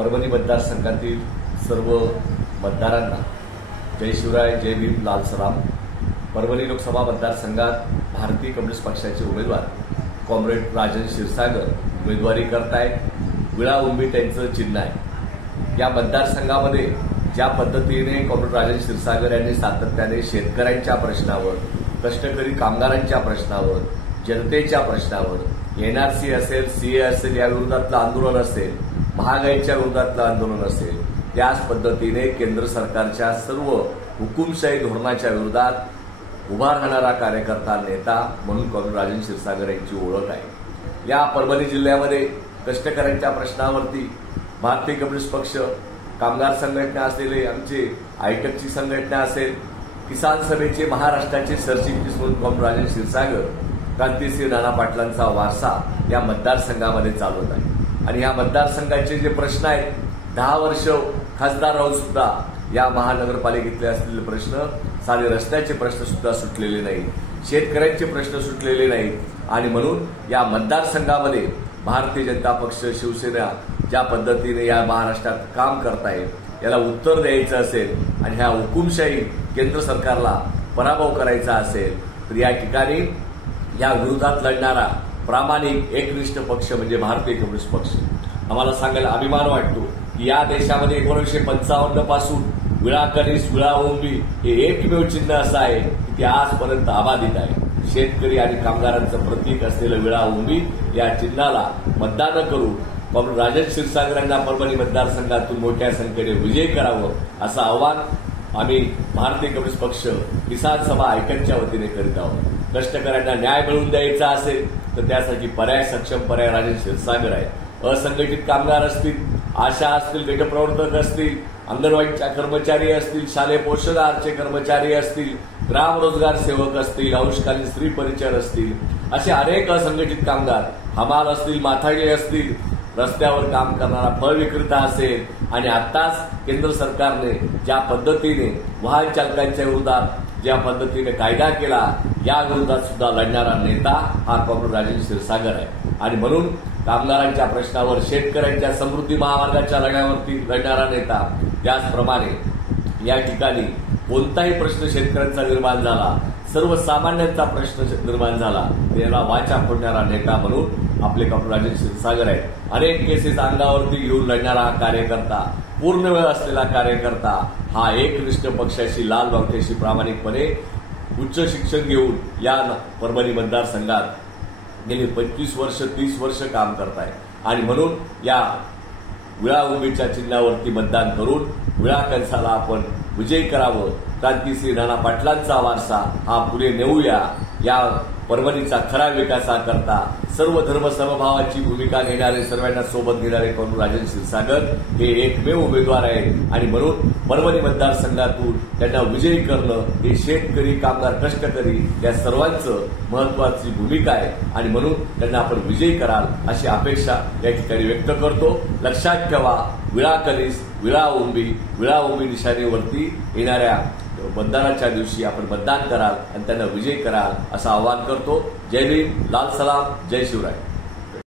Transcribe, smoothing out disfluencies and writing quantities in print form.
परभणी मतदारसंघातील सर्व मतदारांना जय शिवराय, जय भीम, लाल सलाम। परभणी लोकसभा मतदारसंघात भारतीय कम्युनिस्ट पक्षाचे उमेदवार कॉम्रेड राजन क्षीरसागर उमेदवारी करतायत। विळा उंबी त्यांचं चिन्ह आहे। या मतदारसंघामध्ये ज्या पद्धतीने कॉम्रेड राजन क्षीरसागर यांनी सातत्याने शेतकऱ्यांच्या प्रश्नावर, कष्टकरी कामगारांच्या प्रश्नावर, जनतेच्या प्रश्नावर, एनआरसी असेल, सीए असेल, या विरोधातलं आंदोलन असेल, महागाईच्या विरोधातलं आंदोलन असेल, त्याच पद्धतीने केंद्र सरकारच्या सर्व हुकुमशाही धोरणाच्या विरोधात उभा राहणारा कार्यकर्ता, नेता म्हणून कॉम्रेड राजन क्षीरसागर यांची ओळख आहे। या परभणी जिल्ह्यामध्ये कष्टकऱ्यांच्या प्रश्नावरती भारतीय कम्युनिस्ट पक्ष, कामगार संघटना असलेले आमचे आयटकची संघटना असेल, किसान सभेचे महाराष्ट्राचे सरचिटणीस म्हणून कॉम्रेड राजन क्षीरसागर, क्रांतिसिंह नाना पाटलांचा वारसा या मतदारसंघामध्ये चालवत आहे। आणि या मतदारसंघाचे जे प्रश्न आहेत, 10 वर्ष खासदार राहून सुद्धा या महानगरपालिकेतले असलेले प्रश्न, साधे रस्त्याचे प्रश्न सुद्धा सुटलेले नाहीत, शेतकऱ्यांचे प्रश्न सुटलेले नाहीत। आणि म्हणून या मतदारसंघामध्ये भारतीय जनता पक्ष, शिवसेना ज्या पद्धतीने या महाराष्ट्रात काम करतायत, याला उत्तर द्यायचं असेल आणि ह्या हुकुमशाही केंद्र सरकारला पराभव करायचा असेल तर या ठिकाणी या विरोधात लढणारा प्रामाणिक एकनिष्ठ पक्ष म्हणजे भारतीय कम्युनिस्ट पक्ष। आम्हाला सांगायला अभिमान वाटतो की या देशामध्ये 1955 पासून विळा कनिष्ठ, विळा उंबी हे एकमेव चिन्ह असं आहे की ते आजपर्यंत अबाधित आहे। शेतकरी आणि कामगारांचं प्रतीक असलेलं विळा उंबी या चिन्हाला मतदान करून कॉम्रेड राजन क्षीरसागर यांना परभणी मतदारसंघातून मोठ्या संख्येने विजयी करावं असं आवाहन आम्ही भारतीय कम्युनिस्ट पक्ष किसान सभा आयटकच्या वतीने करीत आहोत। कष्टकऱ्यांना न्याय मिळवून द्यायचा असेल तर त्यासाठी सक्षम पर्याय राजन क्षीरसागर आहे। असंघटित कामगार असतील, आशा असतील, गटप्रवर्तक असतील, अंगणवाडीच्या कर्मचारी असतील, शालेय पोषण आहारचे कर्मचारी असतील, ग्राम रोजगार सेवक असतील, अंशकालीन स्त्री परिचार असतील, असे अनेक असंघटित कामगार, हमाल असतील, माथाडी असतील, रस्त्यावर काम करणारा फळ विक्रेता असेल आणि आताच केंद्र सरकारने ज्या पद्धतीने वाहन चालकांच्या विरोधात ज्या पद्धतीने कायदा केला, या विरोधात सुद्धा लढणारा नेता हा कॉम्रेड राजन क्षीरसागर आहे। आणि म्हणून कामगारांच्या प्रश्नावर, शेतकऱ्यांच्या समृद्धी महामार्गाच्या लढ्यावरती लढणारा नेता, त्याचप्रमाणे या ठिकाणी कोणताही प्रश्न शेतकऱ्यांचा निर्माण झाला, सर्वसामान्यांचा प्रश्न निर्माण झाला, त्याला वाचा फोडणारा नेता म्हणून आपले कॉम्रेड राजन क्षीरसागर आहेत। अनेक केसेस अंगावरती घेऊन लढणारा हा कार्यकर्ता, पूर्ण वेळ असलेला कार्यकर्ता, हा एकनिष्ठ पक्षाशी, लाल बावट्याशी प्रामाणिकपणे उच्च शिक्षण घेऊन या परभणी मतदारसंघात गेली 25 वर्ष, 30 वर्ष काम करताय। आणि म्हणून या विळा उंबीच्या चिन्हावरती मतदान करून विळा कणसाला आपण विजयी करावं। क्रांतिसिंह नाना पाटलांचा वारसा हा पुढे नेऊया। या परभणीचा खरा विकासाकरता सर्व धर्म समभावाची भूमिका घेणारे, सर्वांना सोबत घेणारे कॉम्रेड राजन क्षीरसागर हे एकमेव उमेदवार आहेत। आणि म्हणून परभणी मतदारसंघातून त्यांना विजयी करणं हे शेतकरी, कामगार, कष्टकरी या सर्वांचं महत्वाची भूमिका आहे। आणि म्हणून त्यांना आपण विजयी कराल अशी अपेक्षा या ठिकाणी व्यक्त करतो। लक्षात ठेवा, विळा कनिष्ठ, विळा उंबी निशाणीवरती येणाऱ्या मतदानाच्या दिवशी आपण मतदान कराल आणि त्यांना विजयी कराल असं आवाहन करतो। जय भीम, लाल सलाम, जय शिवराय।